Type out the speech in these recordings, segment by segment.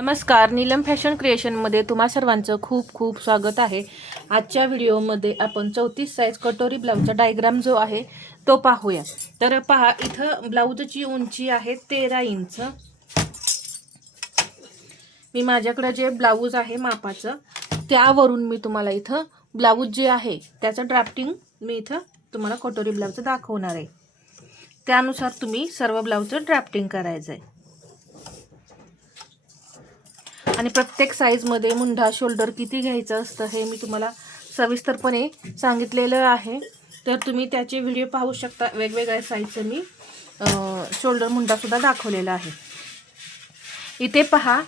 नमस्कार, नीलम फॅशन क्रिएशनमध्ये तुम्हा सर्वांचं खूप खूप स्वागत आहे। आजच्या व्हिडिओमध्ये आपण 34 साईज कटोरी ब्लाऊजचा डायग्राम जो आहे तो पाहूया। तर पहा, इथं ब्लाऊजची उंची आहे 13 इंच। मी माझ्याकडे जे ब्लाऊज आहे मापाचं त्यावरून मी तुम्हाला इथं ब्लाऊज जे आहे त्याचं ड्राफ्टिंग मी इथं तुम्हाला कटोरी ब्लाऊजचं दाखवणार आहे। त्यानुसार तुम्ही सर्व ब्लाऊजचं ड्राफ्टिंग करायचं आहे। आणि प्रत्येक साईजमध्ये मुंढा शोल्डर किती घ्यायचं असतं हे मी तुम्हाला सविस्तरपणे सांगितलेलं आहे। तर तुम्ही त्याचे व्हिडिओ पाहू शकता। वेगवेगळ्या साईजचं मी शोल्डर मुंडा सुद्धा दाखवलेला आहे। इथे पहा,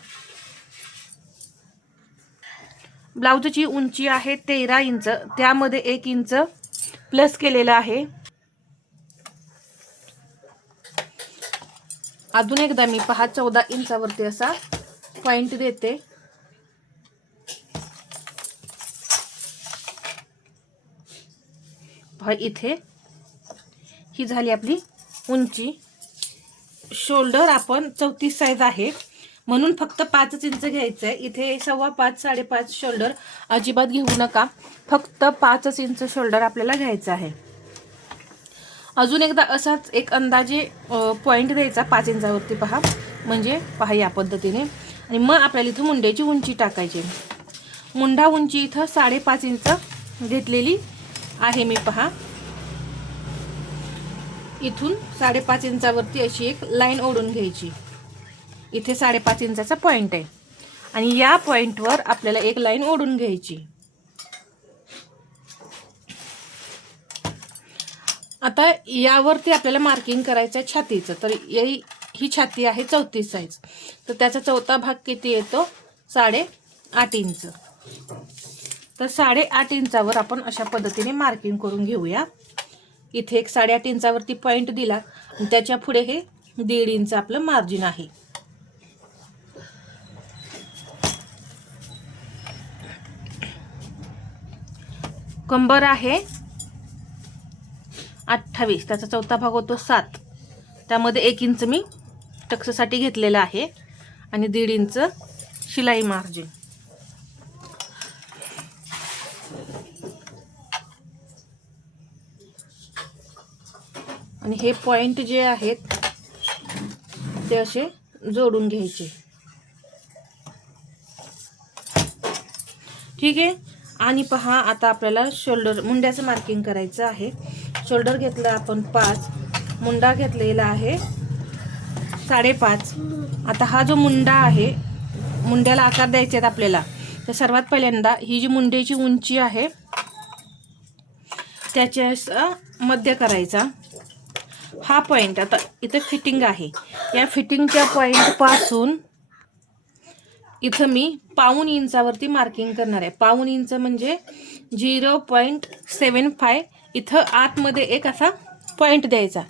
ब्लाऊजची उंची आहे 13 इंच, त्यामध्ये 1 इंच प्लस केलेला आहे। अजून एकदा मी पहा 14 इंचावरती असा पॉइंट देते। पहा, इथे ही झाली आपली उंची। शोल्डर आपण 34 साईज आहे म्हणून फक्त 5 इंच घ्यायचं आहे। इथे 5.25 5.5 शोल्डर अजिबात घेऊ नका, फक्त 5 इंच शोल्डर आपल्याला घ्यायचं आहे। अजून एकदा असाच एक अंदाजे पॉइंट द्यायचा 5 इंचावरती पहा, म्हणजे पहा या पद्धतीने। आणि मग आपल्याला इथं मुंड्याची उंची टाकायची। मुंडा उंची इथं 5.5 इंच घेतलेली आहे मी। पहा, इथून 5.5 इंचावरती अशी एक लाईन ओढून घ्यायची। इथे 5.5 इंचाचा पॉइंट आहे आणि या पॉइंटवर आपल्याला एक लाईन ओढून घ्यायची। आता यावरती आपल्याला मार्किंग करायचं आहे छातीचं। तर ही छाती आहे 34 साईज, तर त्याचा चौथा भाग किती येतो 8.5 इंच। तर 8.5 इंचावर आपण अशा पद्धतीने मार्किंग करून घेऊया। इथे एक 8.5 इंचावरती पॉइंट दिला आणि त्याच्या पुढे हे 1.5 इंच आपलं मार्जिन आहे। कंबर आहे 28, त्याचा चौथा भाग होतो 7, त्यामध्ये 1 इंच मी टक्ससाठी घेतलेला आहे आणि 1.5 इंच शिलाई मार्जिन। आणि हे पॉइंट जे आहेत ते असे जोडून घ्यायचे, ठीक आहे। आणि पहा, आता आपल्याला शोल्डर मुंड्याचं मार्किंग करायचं आहे। शोल्डर घेतलं आपण 5, मुंडा घेतलेला आहे 5.5। आता हा जो मुंडा आहे, मुंड्याला आकार द्यायचे आहेत आपल्याला। तर सर्वात पहिल्यांदा ही जी मुंड्याची उंची आहे त्याच्या मध्य करायचा हा पॉइंट। आता इथे फिटिंग आहे, या फिटिंगच्या पॉइंट पासून इथं मी 1.5 इंचावरती मार्किंग करणार आहे। 1.5 इंच म्हणजे 0.75। इथं आतमध्ये एक असा पॉइंट द्यायचा।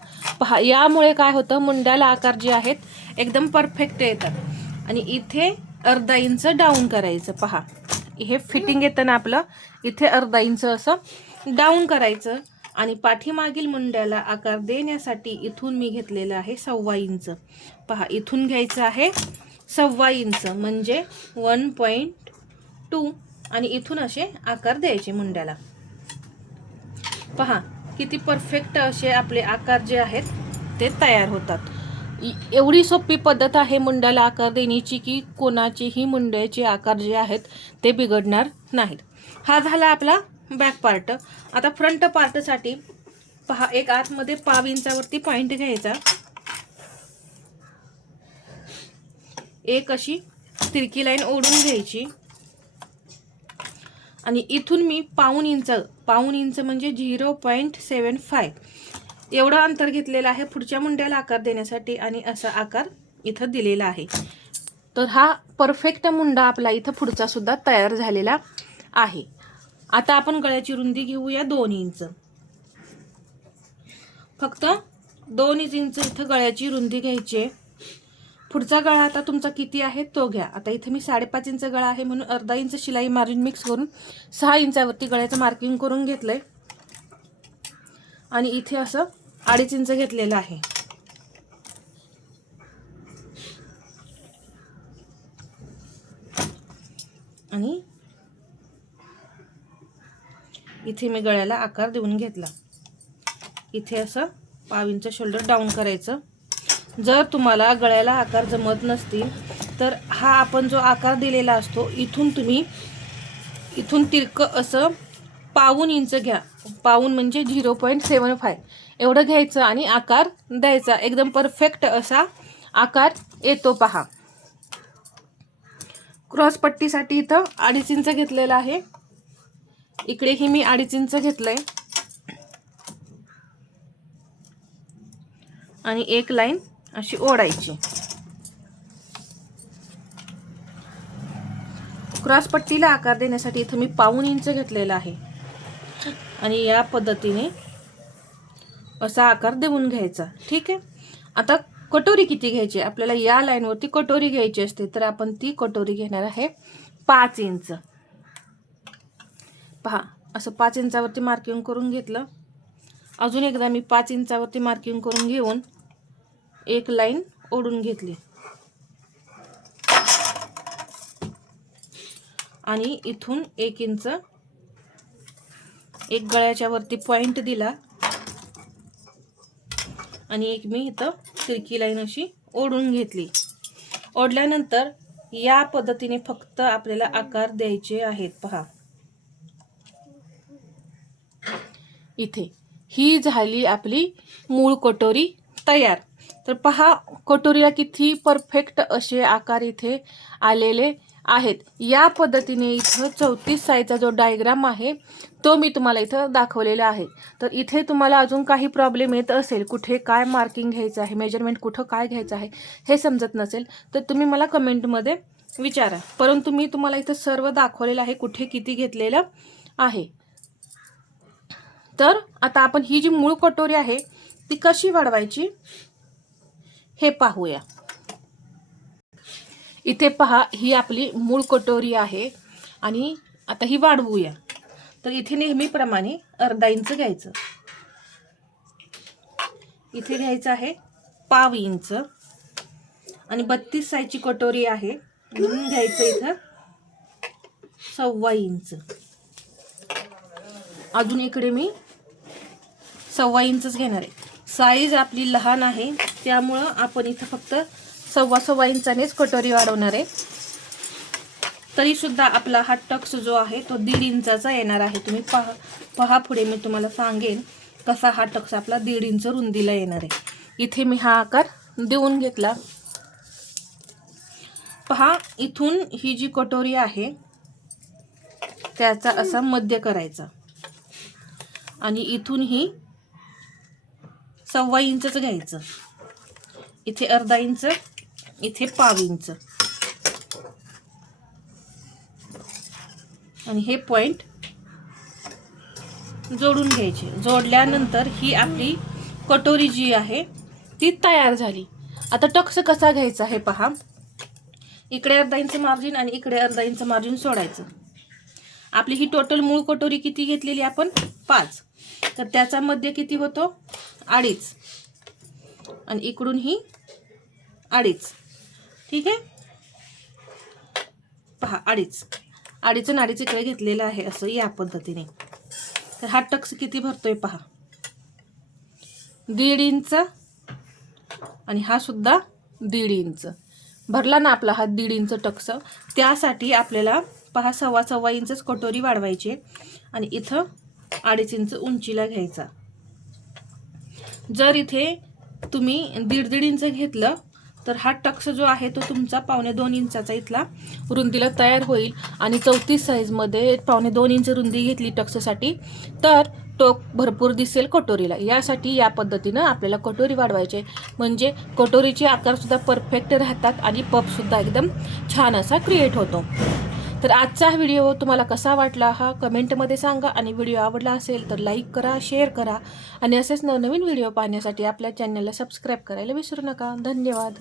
पहा, यामुळे काय होतं, मुंड्याला आकार जे आहेत एकदम परफेक्ट येतात। आणि इथे 1/2 इंच डाऊन करायचं। पहा, हे फिटिंग येतं ना आपलं, इथे 1/2 इंच असं डाऊन करायचं। आणि पाठीमागील मुंड्याला आकार देण्यासाठी इथून मी घेतलेलं आहे 1.25 इंच। पहा, इथून घ्यायचं आहे 1.25 इंच म्हणजे 1.2 आणि इथून असे आकार द्यायचे मुंड्याला। पहा, किती परफेक्ट असे आपले आकार जे आहेत ते तयार होतात। एवढी सोपी पद्धत आहे मुंड्याला आकार देण्याची की कोणाचेही मुंड्याचे आकार जे आहेत ते बिघडणार नाहीत। हा झाला आपला बॅक पार्ट। आता फ्रंट पार्टसाठी पहा, एक आतमध्ये 1.5 इंचावरती पॉइंट घ्यायचा, एक अशी तिरकी लाईन ओढून घ्यायची आणि इथून मी 1.5 इंच म्हणजे 0.75 एवढं अंतर घेतलेलं आहे पुढच्या मुंड्याला आकार देण्यासाठी आणि असा आकार इथं दिलेला आहे। तर हा परफेक्ट मुंडा आपला इथं पुढचा सुद्धा तयार झालेला आहे। आता आपण गळ्याची रुंदी घेऊया 2 इंच। फक्त 2 इंच इथं गळ्याची रुंदी घ्यायची। पुढचा गळा आता तुमचा किती आहे तो घ्या। आता इथे मी 5.5 इंच गळा आहे म्हणून 1/2 इंच शिलाई मार्जिन मिक्स करून 6 इंचावरती गळ्याचं मार्किंग करून घेतलंय आणि इथे असं 2.5 इंच घेतलेलं आहे। आणि इथे मी गळ्याला आकार देऊन घेतला. इथे असं 1/2 इंच शोल्डर डाऊन करायचं. जर तुम्हाला गळ्याला आकार जमत नसतील तर हा आपण जो आकार दिलेला असतो इथून तुम्ही इथून तिरकं असं 1/2 इंच घ्या. 1/2 म्हणजे 0.75 एवढं घ्यायचं आणि आकार द्यायचा. एकदम परफेक्ट असा आकार येतो पहा. क्रॉस पट्टीसाठी इथं 2.5 इंच घेतलेला आहे. इकडेही मी 2.5 इंच घेतलंय आणि एक लाईन अशी ओढायची. क्रॉस पट्टीला आकार देण्यासाठी इथं मी 1/2 इंच घेतलेला आहे आणि या पद्धतीने असा आकार देऊन घ्यायचा. ठीक आहे. आता कटोरी किती घ्यायची? आपल्याला या लाईनवरती कटोरी घ्यायची असते तर आपण ती कटोरी घेणार आहे 5 इंच. पहा असं 5 इंचावरती मार्किंग करून घेतलं. अजून एकदा मी 5 इंचावरती मार्किंग करून घेऊन एक लाईन ओढून घेतली आणि इथून 1 इंच एक गळ्याच्या वरती पॉइंट दिला आणि एक मी इथं तिरकी लाईन अशी ओढून घेतली. ओढल्यानंतर या पद्धतीने फक्त आपल्याला आकार द्यायचे आहेत. पहा इथे ही झाली आपली मूळ कटोरी तयार. तर पहा कटोरीला किती परफेक्ट असे आकार इथे आलेले आहेत. या पद्धतीने इथं 34 साईजचा जो डायग्राम आहे तो मी तुम्हाला इथं दाखवलेला आहे. तर इथे तुम्हाला अजून काही प्रॉब्लेम येत असेल, कुठे काय मार्किंग घ्यायचं आहे, मेजरमेंट कुठं काय घ्यायचं आहे हे समजत नसेल तर तुम्ही मला कमेंटमध्ये विचारा. परंतु मी तुम्हाला इथं सर्व दाखवलेलं आहे कुठे किती घेतलेलं आहे. तर आता आपण ही जी मूळ कटोरी आहे ती कशी वाढवायची हे पाहूया. इथे पहा ही आपली मूळ कटोरी आहे आणि आता ही वाढवूया. तर इथे नेहमीप्रमाणे 1/2 इंच घ्यायचं. इथे घ्यायचं आहे 1/2 इंच आणि 32 साईजची कटोरी आहे म्हणून घ्यायचं इथं 1/2 इंच. अजून इकडे मी 1/2 इंचच घेणार आहे. साईज आपली लहान आहे त्यामुळं आपण इथं फक्त 1.25 इंचानेच कटोरी वाढवणार आहे. तरी सुद्धा आपला हा टक्स जो आहे तो 1.5 इंचाचा येणार आहे. तुम्ही पहा पुढे मी तुम्हाला सांगेन कसा हा टक्स आपला 1.5 इंच रुंदीला येणार आहे. इथे मी हा आकार देऊन घेतला. पहा इथून ही जी कटोरी आहे त्याचा असा मध्य करायचा आणि इथून ही 1/2 इंचच घ्यायचं. इथे 1/2 इंच, इथे 1/2 इंच आणि हे पॉइंट जोडून घ्यायचे. जोडल्यानंतर ही आपली कटोरी जी आहे ती तयार झाली. आता टक्स कसा घ्यायचा हे पहा. इकडे 1/2 इंच मार्जिन आणि इकडे 1/2 इंच मार्जिन सोडायचं. आपली ही टोटल मूळ कटोरी किती घेतलेली आपण 5, तर त्याचा मध्य किती होतो 2.5 आणि इकडून ही 2.5. ठीक आहे. पहा 2.5 आणि 2.5 इकडे घेतलेला आहे असं या पद्धतीने. तर हा टक्स किती भरतोय पहा 1.5 इंच आणि हा सुद्धा 1.5 इंच भरला ना आपला हा 1.5 इंच टक्स. त्यासाठी आपल्याला पहा 1.25 इंचच कटोरी वाढवायची आणि इथं 2.5 इंच उंचीला घ्यायचा. जर इथे तुम्ही 1.5 इंच घेतलं तर हा टक्स जो आहे तो तुमचा 1.25 इंचाचा इथला रुंदीला तयार होईल. आणि 34 साईजमध्ये 1.25 इंच रुंदी घेतली टक्ससाठी तर टोक भरपूर दिसेल कटोरीला. यासाठी या पद्धतीनं आपल्याला कटोरी वाढवायचे म्हणजे कटोरीचे आकारसुद्धा परफेक्ट राहतात आणि पफसुद्धा एकदम छान असा क्रिएट होतो. तर आजचा हा व्हिडिओ तुम्हाला कसा वाटला हा कमेंटमध्ये सांगा आणि व्हिडिओ आवडला असेल तर लाईक करा, शेअर करा आणि असेच नवनवीन व्हिडिओ पाहण्यासाठी आपल्या चॅनलला सबस्क्राईब करायला विसरू नका. धन्यवाद.